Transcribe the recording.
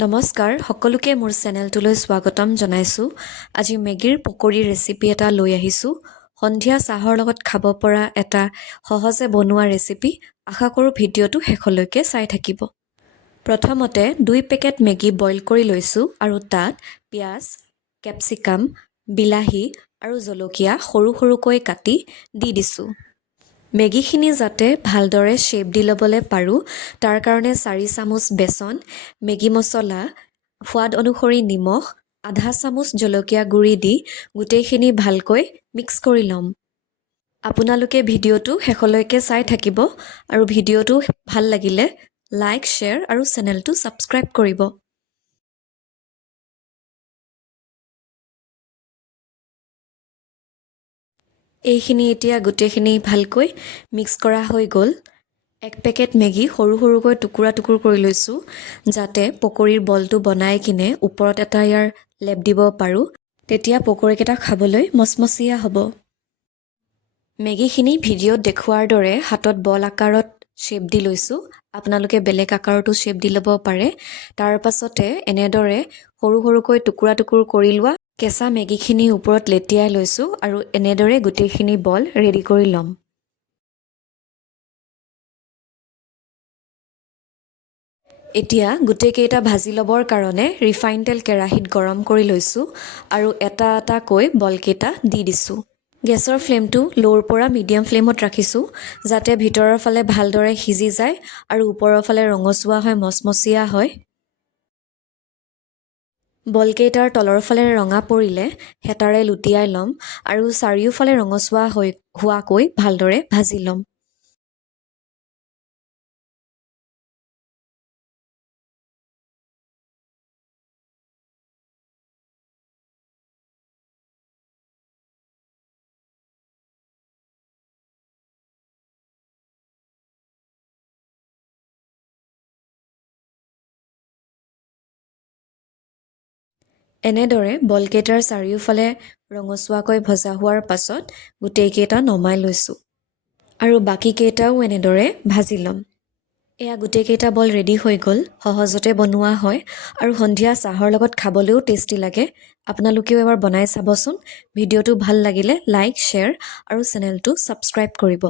নমস্কাৰ সকলোকে মোৰ চেনেলটোলৈ স্বাগতম জনাইছোঁ। আজি মেগীৰ পকৰি ৰেচিপি এটা লৈ আহিছোঁ। সন্ধিয়া চাহৰ লগত খাব পৰা এটা সহজে বনোৱা ৰেচিপি। আশা কৰোঁ ভিডিঅ'টো শেষলৈকে চাই থাকিব। প্ৰথমতে 2 পেকেট মেগী বইল কৰি লৈছোঁ আৰু তাত পিঁয়াজ, কেপচিকাম, বিলাহী আৰু জলকীয়া সৰু সৰুকৈ কাটি দি দিছোঁ। মেগীখিনি যাতে ভালদৰে শ্বেপ দি ল'বলৈ পাৰোঁ তাৰ কাৰণে 4 চামুচ বেচন, মেগী মছলা, সোৱাদ অনুসৰি নিমখ, আধা চামুচ জলকীয়া গুড়ি দি গোটেইখিনি ভালকৈ মিক্স কৰি ল'ম। আপোনালোকে ভিডিঅ'টো শেষলৈকে চাই থাকিব আৰু ভিডিঅ'টো ভাল লাগিলে লাইক, শ্বেয়াৰ আৰু চেনেলটো ছাবস্ক্ৰাইব কৰিব। এইখিনি এতিয়া গোটেইখিনি ভালকৈ মিক্স কৰা হৈ গ'ল। 1 পেকেট মেগী সৰু সৰুকৈ টুকুৰা কৰি লৈছোঁ যাতে পকৰিৰ বলটো বনাই কিনে ওপৰত এটা ইয়াৰ লেপ দিব পাৰোঁ। তেতিয়া পকৰিকেইটা খাবলৈ মচমচীয়া হ'ব। মেগীখিনি ভিডিঅ'ত দেখুৱাৰ দৰে হাতত বল আকাৰত শ্বেপ দি লৈছোঁ। আপোনালোকে বেলেগ আকাৰতো শ্বেপ দি ল'ব পাৰে। তাৰ পাছতে এনেদৰে সৰু সৰুকৈ টুকুৰা কৰি লোৱা কেঁচা মেগীখিনি ওপৰত লেটিয়াই লৈছোঁ আৰু এনেদৰে গোটেইখিনি বল ৰেডি কৰি ল'ম। এতিয়া গোটেইকেইটা ভাজি ল'বৰ কাৰণে ৰিফাইন তেল কেৰাহীত গৰম কৰি লৈছোঁ আৰু এটা এটাকৈ বলকেইটা দি দিছোঁ। গেছৰ ফ্লেমটো ল'ৰ পৰা মিডিয়াম ফ্লেমত ৰাখিছোঁ যাতে ভিতৰৰ ফালে ভালদৰে সিজি যায় আৰু ওপৰৰ ফালে ৰঙচুৱা হয়, মচমচীয়া হয়। বলকেইটাৰ তলৰ ফালে ৰঙা পৰিলে হেতাৰে লুটিয়াই ল'ম আৰু চাৰিওফালে ৰঙচুৱা হোৱাকৈ ভালদৰে ভাজি ল'ম। এনেদৰে বলকেইটাৰ চাৰিওফালে ৰঙচুৱাকৈ ভজা হোৱাৰ পাছত গোটেইকেইটা নমাই লৈছোঁ আৰু বাকীকেইটাও এনেদৰে ভাজি ল'ম। এয়া গোটেইকেইটা বল ৰেডি হৈ গ'ল। সহজতে বনোৱা হয় আৰু সন্ধিয়া চাহৰ লগত খাবলৈও টেষ্টি লাগে। আপোনালোকেও এবাৰ বনাই চাবচোন। ভিডিঅ'টো ভাল লাগিলে লাইক, শ্বেয়াৰ আৰু চেনেলটো ছাবস্ক্ৰাইব কৰিব।